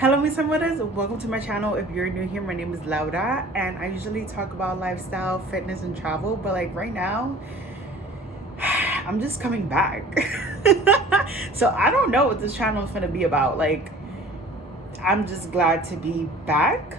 Hello, mis amores. Welcome to my channel. If you're new here, my name is Laura, and I usually talk about lifestyle, fitness, and travel. But like right now, I'm just coming back. So I don't know what this channel is gonna be about. Like, I'm just glad to be back.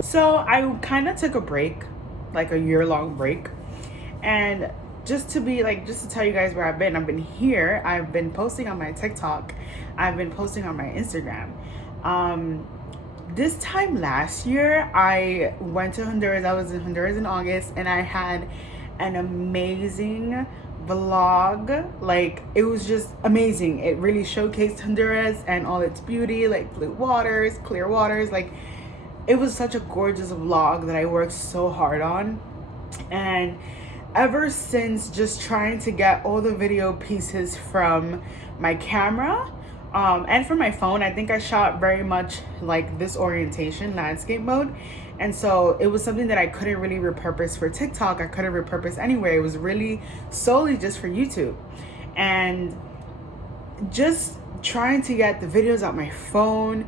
So I kind of took a break, like a year-long break, and just to tell you guys where I've been here. I've been posting on my TikTok, I've been posting on my Instagram. This time last year I went to Honduras. I was in Honduras in August, and I had an amazing vlog. Like, it was just amazing. It really showcased Honduras and all its beauty, like blue waters, clear waters. Like, it was such a gorgeous vlog that I worked so hard on. And ever since, just trying to get all the video pieces from my camera and from my phone. I think I shot very much like this orientation landscape mode, and so it was something that I couldn't really repurpose for TikTok. I couldn't repurpose anywhere. It was really solely just for YouTube. And just trying to get the videos out my phone,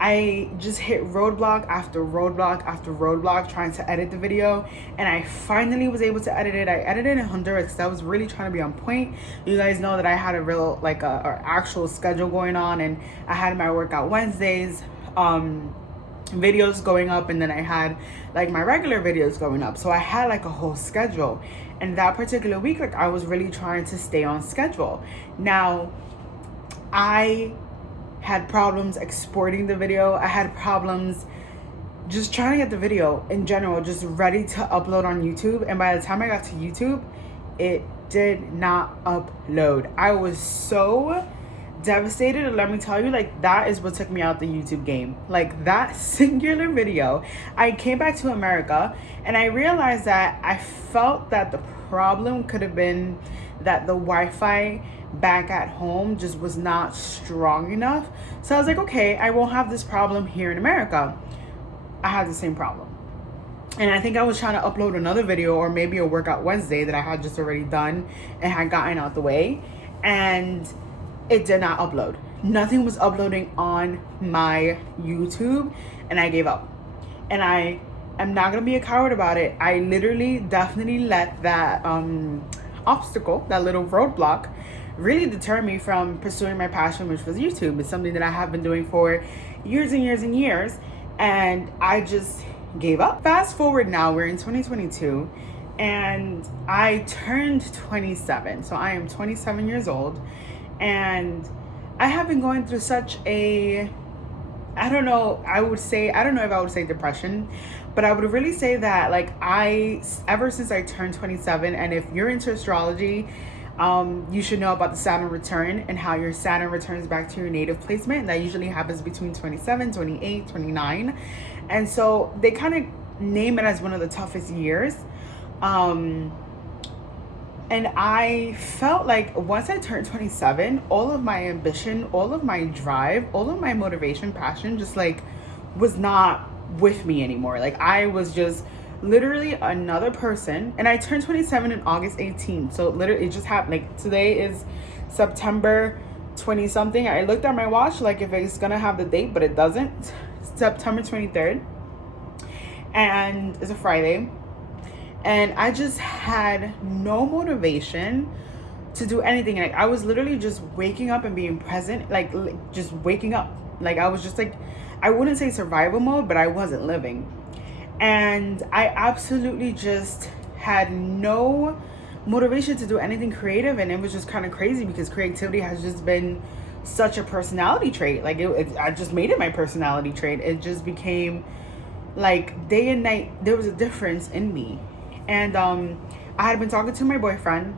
I just hit roadblock after roadblock after roadblock trying to edit the video, and I finally was able to edit it. I edited in Honduras because I was really trying to be on point. You guys know that I had a real a actual schedule going on, and I had my workout Wednesdays videos going up, and then I had like my regular videos going up. So I had like a whole schedule, and that particular week, like, I was really trying to stay on schedule. Now, I had problems exporting the video. I had problems just trying to get the video in general just ready to upload on YouTube. And by the time I got to YouTube, it did not upload. I was so devastated. And let me tell you, like, that is what took me out the YouTube game. Like, that singular video, I came back to America and I realized that I felt that the problem could have been that the Wi-Fi back at home just was not strong enough. So I was like, okay, I won't have this problem here in America. I had the same problem. And I think I was trying to upload another video, or maybe a workout Wednesday that I had just already done and had gotten out the way, and it did not upload. Nothing was uploading on my YouTube, and I gave up. And I am not gonna be a coward about it. I literally definitely let that obstacle, that little roadblock, really deterred me from pursuing my passion, which was YouTube. It's something that I have been doing for years and years and years, and I just gave up. Fast forward now, we're in 2022, and I turned 27. So I am 27 years old, and I have been going through such a, I don't know if I would say depression, but I would really say that, like, ever since I turned 27, and if you're into astrology, you should know about the Saturn return and how your Saturn returns back to your native placement. And that usually happens between 27, 28, 29. And so they kind of name it as one of the toughest years. And I felt like once I turned 27, all of my ambition, all of my drive, all of my motivation, passion, just like was not with me anymore. Like, I was just literally another person. And I turned 27 in August 18th. So literally it just happened. Like, today is September 20 something. I looked at my watch, like, if it's gonna have the date, but it doesn't. September 23rd, and it's a Friday. And I just had no motivation to do anything. Like, I was literally just waking up and being present, like just waking up. Like, I was just like, I wouldn't say survival mode, but I wasn't living. And I absolutely just had no motivation to do anything creative. And it was just kind of crazy because creativity has just been such a personality trait. Like, I just made it my personality trait. It just became like day and night, there was a difference in me. And I had been talking to my boyfriend,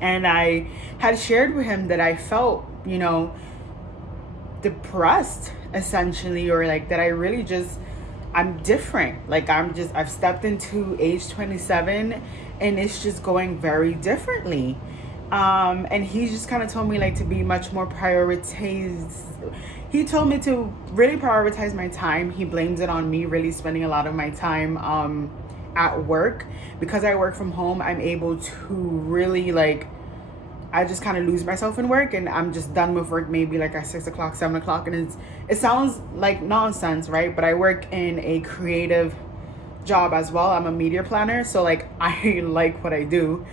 and I had shared with him that I felt, depressed, essentially, or like that I really just I'm different. Like I've stepped into age 27 and it's just going very differently. And he just kind of told me like to be much more prioritized. He told me to really prioritize my time. He blames it on me really spending a lot of my time at work. Because I work from home, I'm able to really like, I just kind of lose myself in work, and I'm just done with work maybe like at 6 o'clock, 7 o'clock. And it sounds like nonsense, right? But I work in a creative job as well. I'm a media planner. So like I like what I do.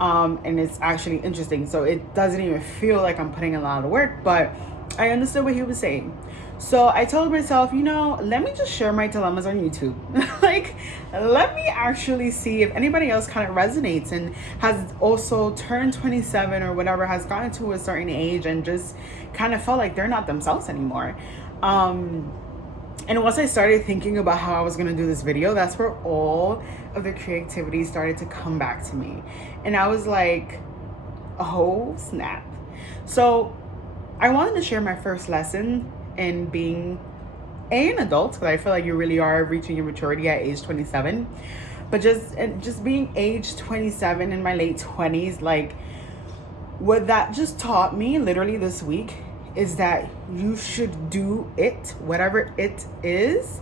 And it's actually interesting. So it doesn't even feel like I'm putting a lot of work, but I understood what he was saying. So I told myself, you know, let me just share my dilemmas on YouTube. Like, let me actually see if anybody else kind of resonates and has also turned 27 or whatever, has gotten to a certain age and just kind of felt like they're not themselves anymore. And once I started thinking about how I was going to do this video, that's where all of the creativity started to come back to me. And I was like, oh, snap. So I wanted to share my first lesson in being an adult, because I feel like you really are reaching your maturity at age 27. But just being age 27 in my late 20s, like what that just taught me literally this week is that you should do it, whatever it is.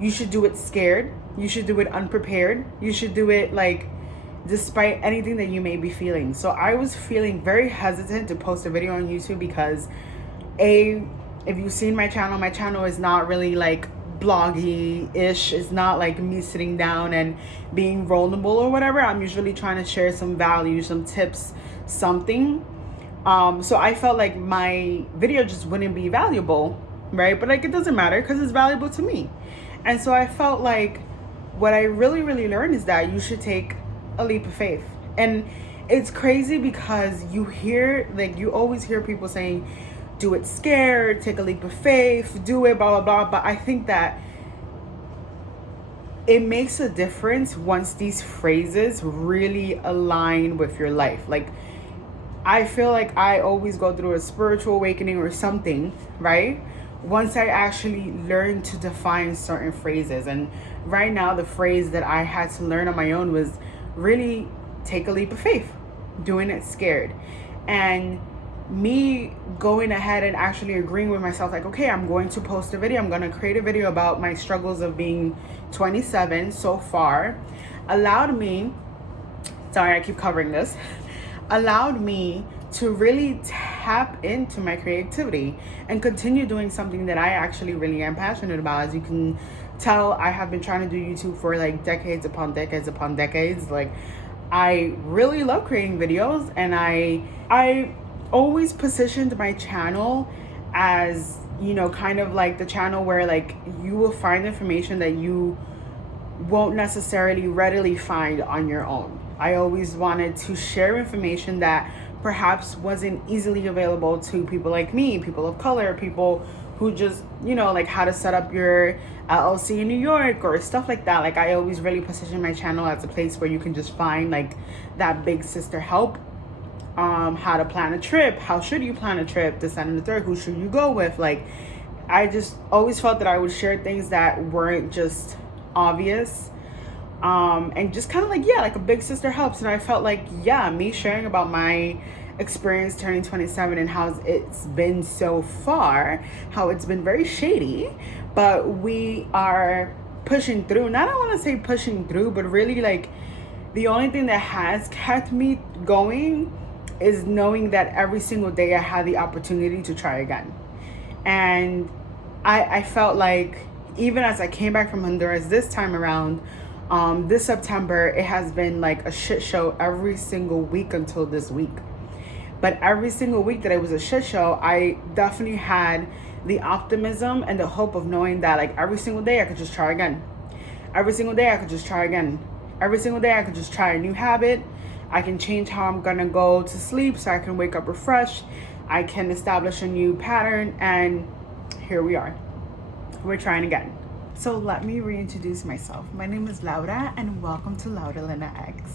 You should do it scared. You should do it unprepared. You should do it like despite anything that you may be feeling. So I was feeling very hesitant to post a video on YouTube because if you've seen my channel is not really like bloggy-ish. It's not like me sitting down and being vulnerable or whatever. I'm usually trying to share some value, some tips, something. So I felt like my video just wouldn't be valuable, right? But like it doesn't matter because it's valuable to me. And so I felt like what I really, really learned is that you should take a leap of faith. And it's crazy because you always hear people saying, do it scared, take a leap of faith, do it, blah, blah, blah. But I think that it makes a difference once these phrases really align with your life. Like, I feel like I always go through a spiritual awakening or something, right? Once I actually learn to define certain phrases. And right now, the phrase that I had to learn on my own was really take a leap of faith, doing it scared. And me going ahead and actually agreeing with myself, like, okay, I'm going to post a video. I'm going to create a video about my struggles of being 27 so far, allowed me, sorry, I keep covering this, allowed me to really tap into my creativity and continue doing something that I actually really am passionate about. As you can tell, I have been trying to do YouTube for like decades upon decades upon decades. Like, I really love creating videos, and I always positioned my channel as, you know, kind of like the channel where like you will find information that you won't necessarily readily find on your own. I always wanted to share information that perhaps wasn't easily available to people like me, people of color, people who just, you know, like how to set up your LLC in New York or stuff like that. Like, I always really position my channel as a place where you can just find like that big sister help. How to plan a trip, how should you plan a trip, this, that, and the third, who should you go with. Like, I just always felt that I would share things that weren't just obvious, and just kind of like, yeah, like a big sister helps. And I felt like, yeah, me sharing about my experience turning 27 and how it's been so far, how it's been very shady, but we are pushing through. And I don't want to say pushing through, but really like the only thing that has kept me going is knowing that every single day I had the opportunity to try again. And I felt like even as I came back from Honduras this time around, this September, it has been like a shit show every single week until this week. But every single week that it was a shit show, I definitely had the optimism and the hope of knowing that like every single day I could just try again. Every single day I could just try again. Every single day I could just try a new habit. I can change how I'm gonna go to sleep so I can wake up refreshed. I can establish a new pattern, and here we are. We're trying again. So let me reintroduce myself. My name is Laura, and welcome to LauraElenax.